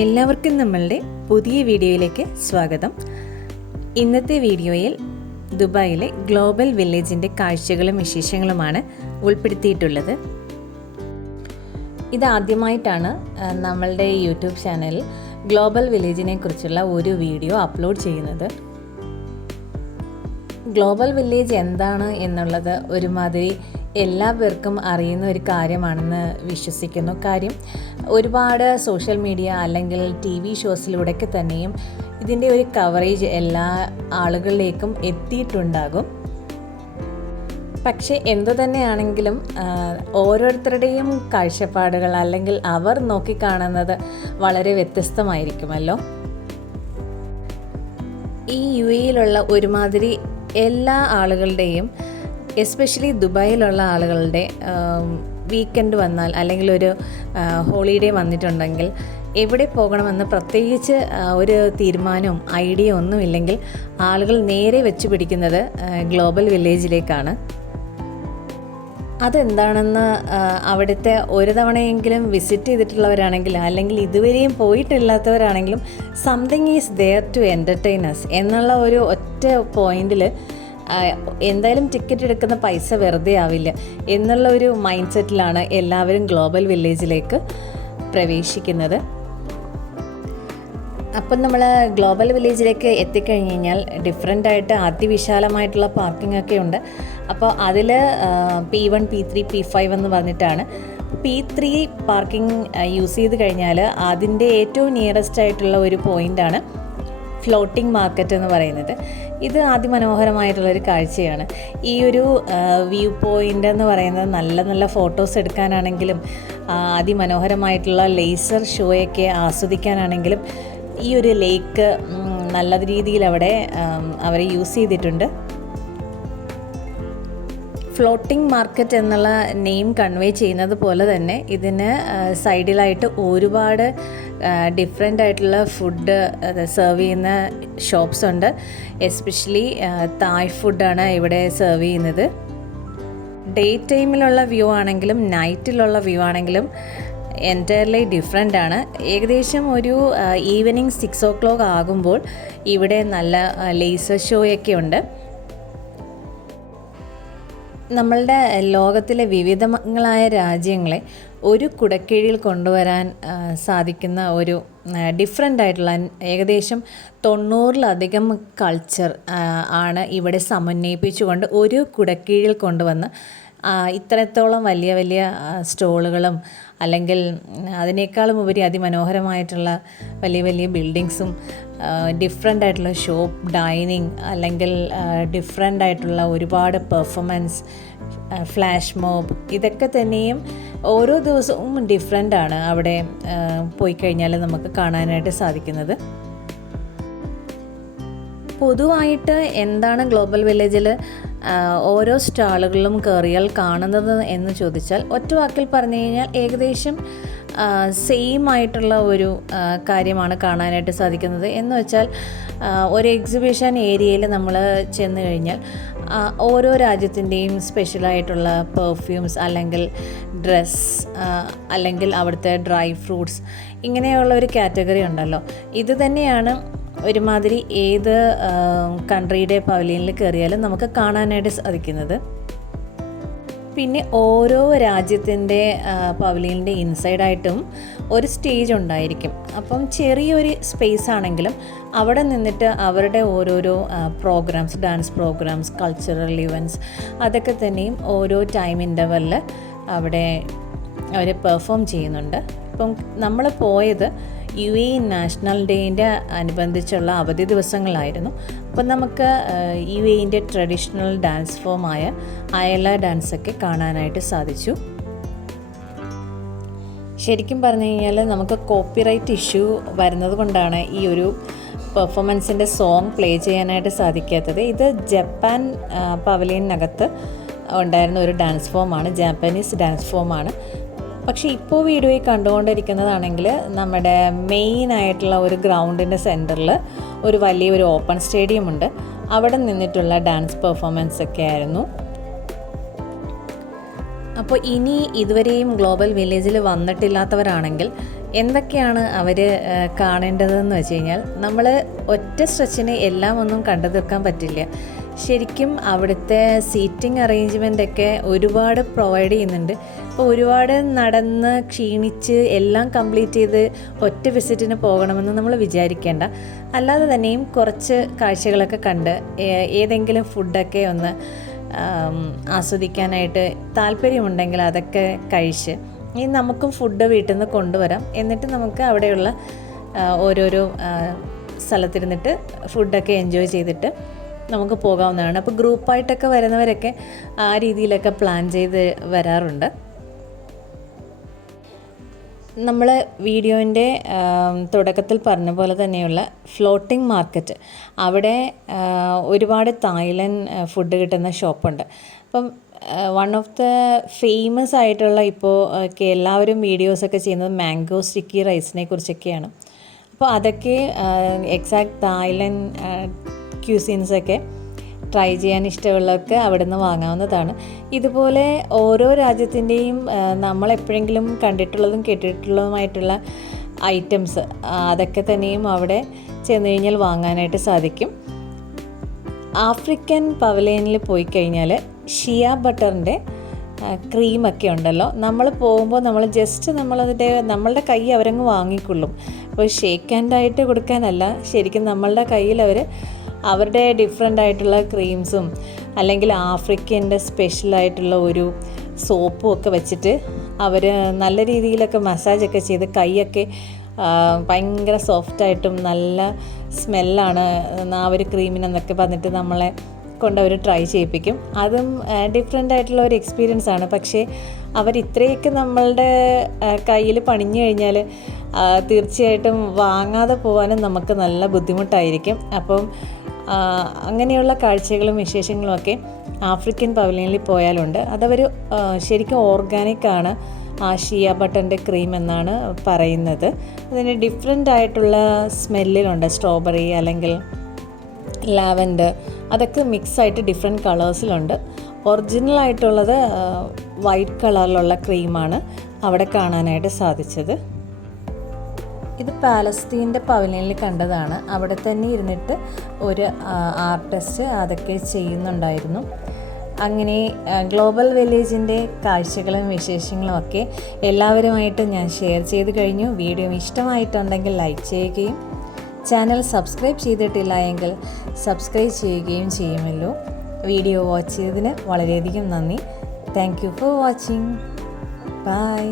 എല്ലാവർക്കും നമ്മളുടെ പുതിയ വീഡിയോയിലേക്ക് സ്വാഗതം. ഇന്നത്തെ വീഡിയോയിൽ ദുബായിലെ ഗ്ലോബൽ വില്ലേജിൻ്റെ കാഴ്ചകളും വിശേഷങ്ങളുമാണ് ഉൾപ്പെടുത്തിയിട്ടുള്ളത്. ഇതാദ്യമായിട്ടാണ് നമ്മളുടെ യൂട്യൂബ് ചാനലിൽ ഗ്ലോബൽ വില്ലേജിനെ കുറിച്ചുള്ള ഒരു വീഡിയോ അപ്ലോഡ് ചെയ്യുന്നത്. ഗ്ലോബൽ വില്ലേജ് എന്താണ് എന്നുള്ളത് ഒരുമാതിരി എല്ലാ പേർക്കും അറിയുന്ന ഒരു കാര്യമാണെന്ന് വിശ്വസിക്കുന്നു. കാര്യം ഒരുപാട് സോഷ്യൽ മീഡിയ അല്ലെങ്കിൽ TV ഷോസിലൂടെയൊക്കെ തന്നെയും ഇതിൻ്റെ ഒരു കവറേജ് എല്ലാ ആളുകളിലേക്കും എത്തിയിട്ടുണ്ടാകും. പക്ഷേ എന്തു തന്നെയാണെങ്കിലും ഓരോരുത്തരുടെയും കാഴ്ചപ്പാടുകൾ അല്ലെങ്കിൽ അവർ നോക്കിക്കാണുന്നത് വളരെ വ്യത്യസ്തമായിരിക്കുമല്ലോ. ഈ UAEയിലുള്ള ഒരുമാതിരി എല്ലാ ആളുകളുടെയും എസ്പെഷ്യലി ദുബായിലുള്ള ആളുകളുടെ വീക്കെൻഡ് വന്നാൽ അല്ലെങ്കിൽ ഒരു ഹോളിഡേ വന്നിട്ടുണ്ടെങ്കിൽ എവിടെ പോകണമെന്ന് പ്രത്യേകിച്ച് ഒരു തീരുമാനവും ഐഡിയ ഒന്നുമില്ലെങ്കിൽ ആളുകൾ നേരെ വെച്ച് പിടിക്കുന്നത് ഗ്ലോബൽ വില്ലേജിലേക്കാണ്. അതെന്താണെന്ന് അവിടുത്തെ ഒരു തവണയെങ്കിലും വിസിറ്റ് ചെയ്തിട്ടുള്ളവരാണെങ്കിൽ അല്ലെങ്കിൽ ഇതുവരെയും പോയിട്ടില്ലാത്തവരാണെങ്കിലും something is there to entertain us എന്നുള്ള ഒരു ഒറ്റ പോയിന്റിൽ എന്തായാലും ടിക്കറ്റ് എടുക്കുന്ന പൈസ വെറുതെ ആവില്ല എന്നുള്ള ഒരു മൈൻഡ് സെറ്റിലാണ് എല്ലാവരും ഗ്ലോബൽ വില്ലേജിലേക്ക് പ്രവേശിക്കുന്നത്. അപ്പം നമ്മൾ ഗ്ലോബൽ വില്ലേജിലേക്ക് എത്തിക്കഴിഞ്ഞ് കഴിഞ്ഞാൽ ഡിഫറെൻ്റായിട്ട് അതിവിശാലമായിട്ടുള്ള പാർക്കിംഗ് ഒക്കെ ഉണ്ട്. അപ്പോൾ അതിൽ P1, P3, P5 എന്ന് പറഞ്ഞിട്ടാണ്. P3 പാർക്കിംഗ് യൂസ് ചെയ്ത് കഴിഞ്ഞാൽ അതിൻ്റെ ഏറ്റവും നിയറസ്റ്റ് ആയിട്ടുള്ള ഒരു പോയിൻ്റാണ് ഫ്ലോട്ടിംഗ് മാർക്കറ്റ് എന്ന് പറയുന്നത്. ഇത് അതിമനോഹരമായിട്ടുള്ളൊരു കാഴ്ചയാണ്. ഈ ഒരു വ്യൂ പോയിൻ്റ് എന്ന് പറയുന്നത് നല്ല നല്ല ഫോട്ടോസ് എടുക്കാനാണെങ്കിലും അതിമനോഹരമായിട്ടുള്ള ലേസർ ഷോയൊക്കെ ആസ്വദിക്കാനാണെങ്കിലും ഈ ഒരു ലേക്ക് നല്ല രീതിയിൽ അവിടെ അവർ യൂസ് ചെയ്തിട്ടുണ്ട്. ഫ്ലോട്ടിംഗ് മാർക്കറ്റ് എന്നുള്ള നെയിം കൺവേ ചെയ്യുന്നത് പോലെ തന്നെ ഇതിന് സൈഡിലായിട്ട് ഒരുപാട് ഡിഫറെൻ്റ് ആയിട്ടുള്ള ഫുഡ് സെർവ് ചെയ്യുന്ന ഷോപ്സ് ഉണ്ട്. എസ്പെഷ്യലി തായ് ഫുഡാണ് ഇവിടെ സെർവ് ചെയ്യുന്നത്. ഡേ ടൈമിലുള്ള വ്യൂ ആണെങ്കിലും നൈറ്റിലുള്ള വ്യൂ ആണെങ്കിലും എൻറ്റയർലി ഡിഫറെൻ്റ് ആണ്. ഏകദേശം ഒരു ഈവനിങ് 6 o'clock ആകുമ്പോൾ ഇവിടെ നല്ല ലേസർ ഷോയൊക്കെ ഉണ്ട്. നമ്മളുടെ ലോകത്തിലെ വിവിധങ്ങളായ രാജ്യങ്ങളെ ഒരു കുടക്കീഴിൽ കൊണ്ടുവരാൻ സാധിക്കുന്ന ഒരു ഡിഫറെൻ്റ് ആയിട്ടുള്ള ഏകദേശം 90-ലധികം കൾച്ചർ ആണ് ഇവിടെ സമന്വയിപ്പിച്ചുകൊണ്ട് ഒരു കുടക്കീഴിൽ കൊണ്ടുവന്ന് ഇത്രത്തോളം വലിയ വലിയ സ്റ്റോളുകളും അല്ലെങ്കിൽ അതിനേക്കാളും ഉപരി അതിമനോഹരമായിട്ടുള്ള വലിയ വലിയ ബിൽഡിങ്സും ഡിഫറെൻ്റ് ആയിട്ടുള്ള ഷോപ്പ് ഡൈനിങ് അല്ലെങ്കിൽ ഡിഫറെൻ്റ് ആയിട്ടുള്ള ഒരുപാട് പെർഫോമൻസ് ഫ്ലാഷ് മോബ് ഇതൊക്കെ തന്നെയും ഓരോ ദിവസവും ഡിഫറെൻ്റ് ആണ് അവിടെ പോയി കഴിഞ്ഞാൽ നമുക്ക് കാണാനായിട്ട് സാധിക്കുന്നത്. പൊതുവായിട്ട് എന്താണ് ഗ്ലോബൽ വില്ലേജിൽ ഓരോ സ്റ്റാളുകളിലും കയറിയാൽ കാണുന്നത് എന്ന് ചോദിച്ചാൽ ഒറ്റ വാക്കിൽ പറഞ്ഞു കഴിഞ്ഞാൽ ഏകദേശം സെയിം ആയിട്ടുള്ള ഒരു കാര്യമാണ് കാണാനായിട്ട് സാധിക്കുന്നത്. എന്ന് വെച്ചാൽ ഒരു എക്സിബിഷൻ ഏരിയയിൽ നമ്മൾ ചെന്ന് കഴിഞ്ഞാൽ ഓരോ രാജ്യത്തിൻ്റെയും സ്പെഷ്യലായിട്ടുള്ള പെർഫ്യൂംസ് അല്ലെങ്കിൽ ഡ്രസ്സ് അല്ലെങ്കിൽ അവിടുത്തെ ഡ്രൈ ഫ്രൂട്ട്സ് ഇങ്ങനെയുള്ള ഒരു കാറ്റഗറി ഉണ്ടല്ലോ. ഇത് തന്നെയാണ് ഒരുമാതിരി ഏത് കൺട്രിയുടെ പവലിയനിൽ കയറിയാലും നമുക്ക് കാണാനായിട്ട് സാധിക്കുന്നത്. പിന്നെ ഓരോ രാജ്യത്തിൻ്റെ പവലിയനിൻ്റെ ഇൻസൈഡായിട്ടും ഒരു സ്റ്റേജ് ഉണ്ടായിരിക്കും. അപ്പം ചെറിയൊരു സ്പേസ് ആണെങ്കിലും അവിടെ നിന്നിട്ട് അവരുടെ ഓരോരോ programs, dance programs, cultural events അതൊക്കെ തന്നെയും ഓരോ ടൈം ഇൻ്റർവെല്ലിൽ അവിടെ അവർ പെർഫോം ചെയ്യുന്നുണ്ട്. ഇപ്പം നമ്മൾ പോയത് UAE നാഷണൽ ഡേൻ്റെ അനുബന്ധിച്ചുള്ള അവധി ദിവസങ്ങളായിരുന്നു. അപ്പം നമുക്ക് UAEൻ്റെ ട്രഡീഷണൽ ഡാൻസ് ഫോമായ അയല ഡാൻസൊക്കെ കാണാനായിട്ട് സാധിച്ചു. ശരിക്കും പറഞ്ഞു കഴിഞ്ഞാൽ നമുക്ക് കോപ്പിറൈറ്റ് ഇഷ്യൂ വരുന്നത് കൊണ്ടാണ് ഈ ഒരു പെർഫോമൻസിൻ്റെ സോങ് പ്ലേ ചെയ്യാനായിട്ട് സാധിക്കാത്തത്. ഇത് ജപ്പാൻ പവലിയനകത്ത് ഉണ്ടായിരുന്ന ഒരു ഡാൻസ് ഫോമാണ്, ജാപ്പനീസ് ഡാൻസ് ഫോമാണ്. പക്ഷേ ഇപ്പോൾ വീഡിയോയിൽ കണ്ടുകൊണ്ടിരിക്കുന്നതാണെങ്കിൽ നമ്മുടെ മെയിനായിട്ടുള്ള ഒരു ഗ്രൗണ്ടിൻ്റെ സെൻറ്ററിൽ ഒരു വലിയൊരു ഓപ്പൺ സ്റ്റേഡിയം ഉണ്ട്. അവിടെ നിന്നിട്ടുള്ള ഡാൻസ് പെർഫോമൻസ് ഒക്കെ ആയിരുന്നു. അപ്പോൾ ഇനി ഇതുവരെയും ഗ്ലോബൽ വില്ലേജിൽ വന്നിട്ടില്ലാത്തവരാണെങ്കിൽ എന്തൊക്കെയാണ് അവർ കാണേണ്ടതെന്ന് വെച്ച് കഴിഞ്ഞാൽ, നമ്മൾ ഒറ്റ സ്ട്രെച്ചിന് എല്ലാം ഒന്നും കണ്ടു തീർക്കാൻ പറ്റില്ല. ശരിക്കും അവിടുത്തെ സീറ്റിംഗ് അറേഞ്ച്മെൻ്റൊക്കെ ഒരുപാട് പ്രൊവൈഡ് ചെയ്യുന്നുണ്ട്. അപ്പോൾ ഒരുപാട് നടന്ന് ക്ഷീണിച്ച് എല്ലാം കംപ്ലീറ്റ് ചെയ്ത് ഒറ്റ വിസിറ്റിന് പോകണമെന്ന് നമ്മൾ വിചാരിക്കേണ്ട. അല്ലാതെ തന്നെയും കുറച്ച് കാഴ്ചകളൊക്കെ കണ്ട് ഏതെങ്കിലും ഫുഡൊക്കെ ഒന്ന് ആസ്വദിക്കാനായിട്ട് താല്പര്യമുണ്ടെങ്കിൽ അതൊക്കെ കഴിച്ച് ഇനി നമുക്കും ഫുഡ് വീട്ടിൽ നിന്ന് കൊണ്ടുവരാം. എന്നിട്ട് നമുക്ക് അവിടെയുള്ള ഓരോരോ സ്ഥലത്തിരുന്നിട്ട് ഫുഡൊക്കെ എൻജോയ് ചെയ്തിട്ട് നമുക്ക് പോകാവുന്നതാണ്. അപ്പോൾ ഗ്രൂപ്പായിട്ടൊക്കെ വരുന്നവരൊക്കെ ആ രീതിയിലൊക്കെ പ്ലാൻ ചെയ്ത് വരാറുണ്ട്. നമ്മൾ വീഡിയോൻ്റെ തുടക്കത്തിൽ പറഞ്ഞ പോലെ തന്നെയുള്ള ഫ്ലോട്ടിംഗ് മാർക്കറ്റ്, അവിടെ ഒരുപാട് തായ്ലൻഡ് ഫുഡ് കിട്ടുന്ന ഷോപ്പുണ്ട്. അപ്പം വൺ ഓഫ് ദ ഫേമസ് ആയിട്ടുള്ള ഇപ്പോൾ എല്ലാവരും വീഡിയോസൊക്കെ ചെയ്യുന്നത് മാംഗോ സ്റ്റിക്കി റൈസിനെ കുറിച്ചൊക്കെയാണ്. അപ്പോൾ അതൊക്കെ എക്സാക്ട് തായ്ലൻഡ് ക്യൂസിൻസൊക്കെ ട്രൈ ചെയ്യാൻ ഇഷ്ടമുള്ളവർക്ക് അവിടെ നിന്ന് വാങ്ങാവുന്നതാണ്. ഇതുപോലെ ഓരോ രാജ്യത്തിൻ്റെയും നമ്മളെപ്പോഴെങ്കിലും കണ്ടിട്ടുള്ളതും കേട്ടിട്ടുള്ളതുമായിട്ടുള്ള ഐറ്റംസ് അതൊക്കെ തന്നെയും അവിടെ ചെന്ന് കഴിഞ്ഞാൽ വാങ്ങാനായിട്ട് സാധിക്കും. ആഫ്രിക്കൻ പവലിയനിൽ പോയി കഴിഞ്ഞാൽ ഷിയ ബട്ടറിൻ്റെ ക്രീമൊക്കെ ഉണ്ടല്ലോ, നമ്മൾ പോകുമ്പോൾ നമ്മൾ ജസ്റ്റ് നമ്മളുടെ കൈ അവരങ്ങ് വാങ്ങിക്കൊള്ളും. അപ്പോൾ ഷേക്ക് ഹാൻഡായിട്ട് കൊടുക്കാനല്ല, ശരിക്കും നമ്മളുടെ കയ്യിൽ അവരുടെ ഡിഫറെൻ്റ് ആയിട്ടുള്ള ക്രീംസും അല്ലെങ്കിൽ ആഫ്രിക്കൻ്റെ സ്പെഷ്യലായിട്ടുള്ള ഒരു സോപ്പും ഒക്കെ വെച്ചിട്ട് അവർ നല്ല രീതിയിലൊക്കെ മസാജൊക്കെ ചെയ്ത് കൈയൊക്കെ ഭയങ്കര സോഫ്റ്റായിട്ടും നല്ല സ്മെല്ലാണ് ആ ഒരു ക്രീമിനെന്നൊക്കെ പറഞ്ഞിട്ട് നമ്മളെ കൊണ്ട് അവർ ട്രൈ ചെയ്യിപ്പിക്കും. അതും ഡിഫറെൻ്റ് ആയിട്ടുള്ള ഒരു എക്സ്പീരിയൻസ് ആണ്. പക്ഷേ അവരിത്രയൊക്കെ നമ്മളുടെ കയ്യിൽ പണിഞ്ഞു കഴിഞ്ഞാൽ തീർച്ചയായിട്ടും വാങ്ങാതെ പോകാനും നമുക്ക് നല്ല ബുദ്ധിമുട്ടായിരിക്കും. അപ്പം അങ്ങനെയുള്ള കാഴ്ചകളും വിശേഷങ്ങളും ഒക്കെ ആഫ്രിക്കൻ പവലിയനിൽ പോയാലുണ്ട്. അതവർ ശരിക്കും ഓർഗാനിക്കാണ് ആ ഷിയ ബട്ടറിൻ്റെ ക്രീം എന്നാണ് പറയുന്നത്. അതിന് ഡിഫറെൻ്റ് ആയിട്ടുള്ള സ്മെല്ലിലുണ്ട്, സ്ട്രോബെറി അല്ലെങ്കിൽ ലാവൻഡർ, അതൊക്കെ മിക്സായിട്ട് ഡിഫറെൻറ്റ് കളേഴ്സിലുണ്ട്. ഒറിജിനലായിട്ടുള്ളത് വൈറ്റ് കളറിലുള്ള ക്രീമാണ് അവിടെ കാണാനായിട്ട് സാധിച്ചത്. ഇത് പാലസ്തീൻ്റെ പവലിയനിൽ കണ്ടതാണ്. അവിടെ തന്നെ ഇരുന്നിട്ട് ഒരു ആർട്ടിസ്റ്റ് അതൊക്കെ ചെയ്യുന്നുണ്ടായിരുന്നു. അങ്ങനെ ഗ്ലോബൽ വില്ലേജിൻ്റെ കാഴ്ചകളും വിശേഷങ്ങളും ഒക്കെ എല്ലാവരുമായിട്ട് ഞാൻ ഷെയർ ചെയ്ത് കഴിഞ്ഞു. വീഡിയോ ഇഷ്ടമായിട്ടുണ്ടെങ്കിൽ ലൈക്ക് ചെയ്യുകയും ചാനൽ സബ്സ്ക്രൈബ് ചെയ്തിട്ടില്ല എങ്കിൽ സബ്സ്ക്രൈബ് ചെയ്യുകയും ചെയ്യുമല്ലോ. വീഡിയോ വാച്ച് ചെയ്തതിന് വളരെയധികം നന്ദി. Thank you for watching. By.